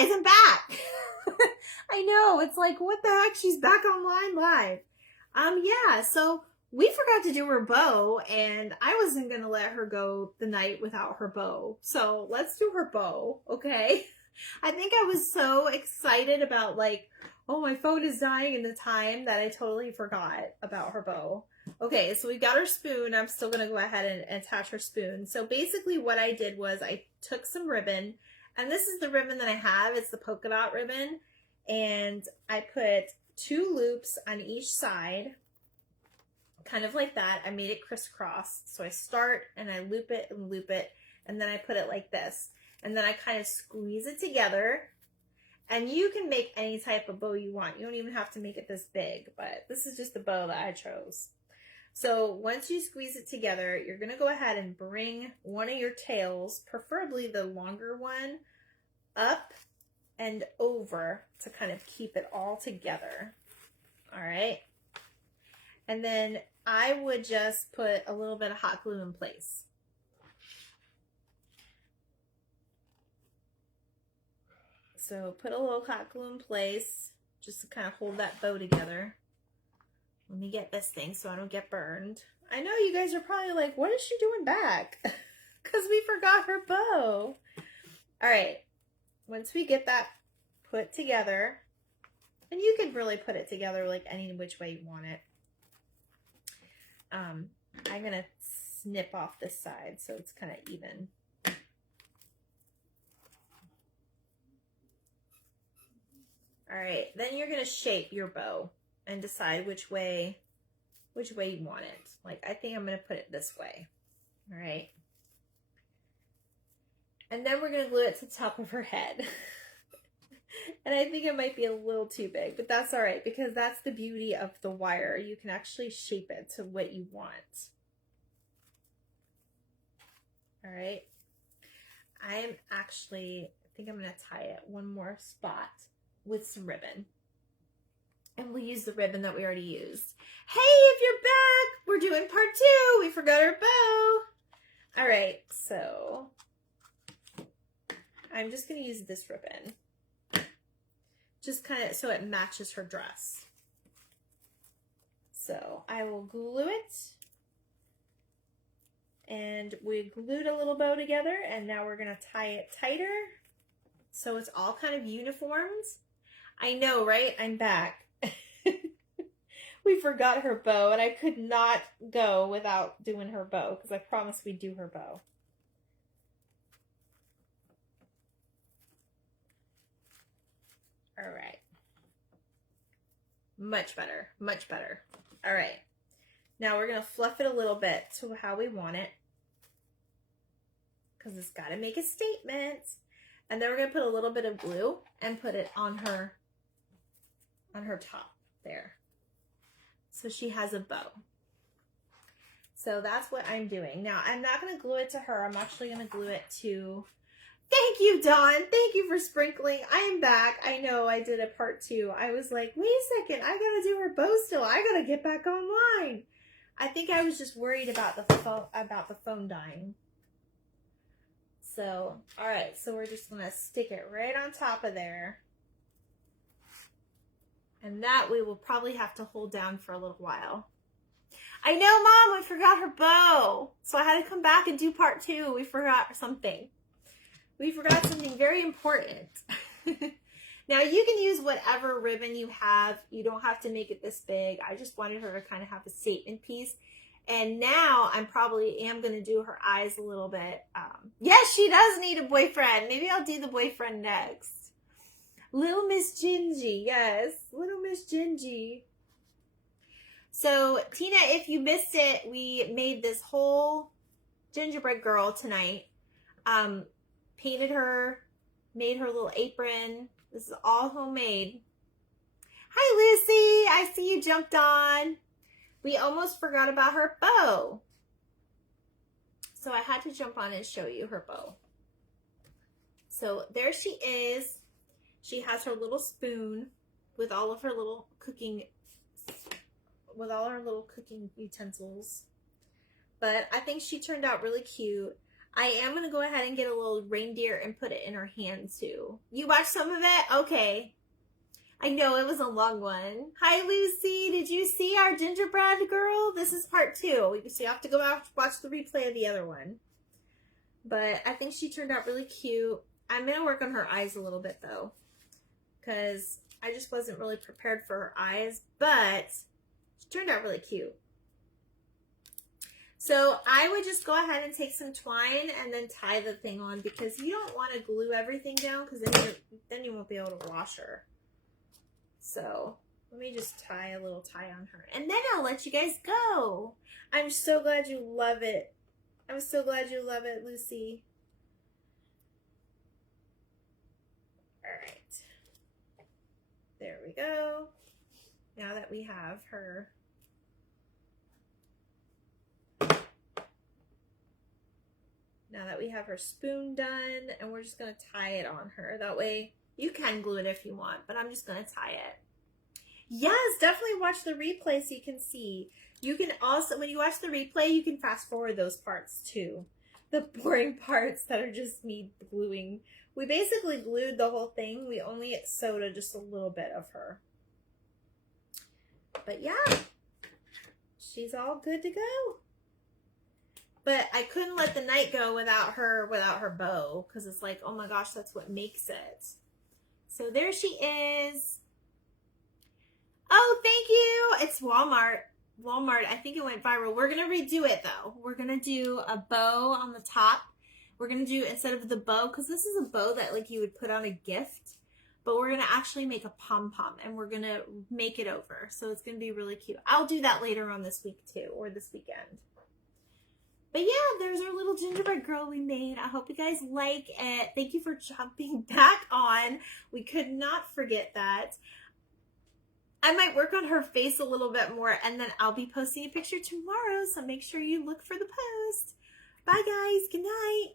guys, I'm back. I know, it's like, what the heck? She's back online live. Yeah, so we forgot to do her bow, and I wasn't gonna let her go the night without her bow. So let's do her bow, okay? I think I was so excited about like, oh, my phone is dying in the time that I totally forgot about her bow. Okay, so we got her spoon. I'm still gonna go ahead and attach her spoon. So basically what I did was I took some ribbon, and this is the ribbon that I have. It's the polka dot ribbon, and I put 2 loops on each side, kind of like that. I made it crisscross. So I start and I loop it, and then I put it like this. And then I kind of squeeze it together. And you can make any type of bow you want. You don't even have to make it this big, but this is just the bow that I chose. So once you squeeze it together, you're going to go ahead and bring one of your tails, preferably the longer one, up and over to kind of keep it all together. All right. And then I would just put a little bit of hot glue in place. So put a little hot glue in place just to kind of hold that bow together. Let me get this thing so I don't get burned. I know you guys are probably like, what is she doing back? Because we forgot her bow. All right. Once we get that put together, and you can really put it together like any which way you want it. I'm going to snip off this side so it's kind of even. All right, then you're gonna shape your bow and decide which way you want it. Like, I think I'm gonna put it this way. All right. And then we're gonna glue it to the top of her head. And I think it might be a little too big, but that's all right because that's the beauty of the wire. You can actually shape it to what you want. All right. I think I'm gonna tie it one more spot with some ribbon. And we'll use the ribbon that we already used. Hey, if you're back, we're doing part 2. We forgot our bow. All right, so I'm just gonna use this ribbon. Just kind of so it matches her dress. So I will glue it. And we glued a little bow together, and now we're gonna tie it tighter so it's all kind of uniformed. I know, right? I'm back. We forgot her bow, and I could not go without doing her bow because I promised we'd do her bow. All right. Much better, much better. All right. Now we're going to fluff it a little bit to how we want it because it's got to make a statement. And then we're going to put a little bit of glue and put it on her top there. So she has a bow. So that's what I'm doing. Now, I'm not going to glue it to her. I'm actually going to glue it to... Thank you, Dawn. Thank you for sprinkling. I am back. I know I did a part 2. I was like, wait a second. I got to do her bow still. I got to get back online. I think I was just worried about the phone dying. So, all right. So we're just going to stick it right on top of there. And that we will probably have to hold down for a little while. I know, Mom, I forgot her bow. So I had to come back and do part 2. We forgot something. We forgot something very important. Now, you can use whatever ribbon you have. You don't have to make it this big. I just wanted her to kind of have a statement piece. And now I probably am going to do her eyes a little bit. Yes, she does need a boyfriend. Maybe I'll do the boyfriend next. Little Miss Gingy, yes, Little Miss Gingy. So, Tina, if you missed it, we made this whole gingerbread girl tonight. Painted her, made her little apron. This is all homemade. Hi, Lucy. I see you jumped on. We almost forgot about her bow. So I had to jump on and show you her bow. So there she is. She has her little spoon with all of her little cooking, utensils. But I think she turned out really cute. I am going to go ahead and get a little reindeer and put it in her hand too. You watched some of it? Okay. I know it was a long one. Hi, Lucy. Did you see our gingerbread girl? This is part 2. So you have to go out watch the replay of the other one. But I think she turned out really cute. I'm going to work on her eyes a little bit though, because I just wasn't really prepared for her eyes, but she turned out really cute. So I would just go ahead and take some twine and then tie the thing on, because you don't want to glue everything down, because then you won't be able to wash her. So let me just tie a little tie on her, and then I'll let you guys go. I'm so glad you love it. I'm so glad you love it, Lucy. All right. There we go. Now that we have her. Now that we have her spoon done, and we're just going to tie it on her. That way, you can glue it if you want, but I'm just going to tie it. Yes, definitely watch the replay so you can see. You can also, when you watch the replay, you can fast forward those parts too. The boring parts that are just me gluing. We basically glued the whole thing. We only sewed just a little bit of her. But yeah, she's all good to go. But I couldn't let the night go without her bow, because it's like, oh my gosh, that's what makes it. So there she is. Oh, thank you. It's Walmart. Walmart, I think it went viral. We're going to redo it though. We're going to do a bow on the top. We're going to do, instead of the bow, because this is a bow that like you would put on a gift, but we're going to actually make a pom-pom, and we're going to make it over. So it's going to be really cute. I'll do that later on this week too, or this weekend. But yeah, there's our little gingerbread girl we made. I hope you guys like it. Thank you for jumping back on. We could not forget that. I might work on her face a little bit more, and then I'll be posting a picture tomorrow, so make sure you look for the post. Bye guys, good night.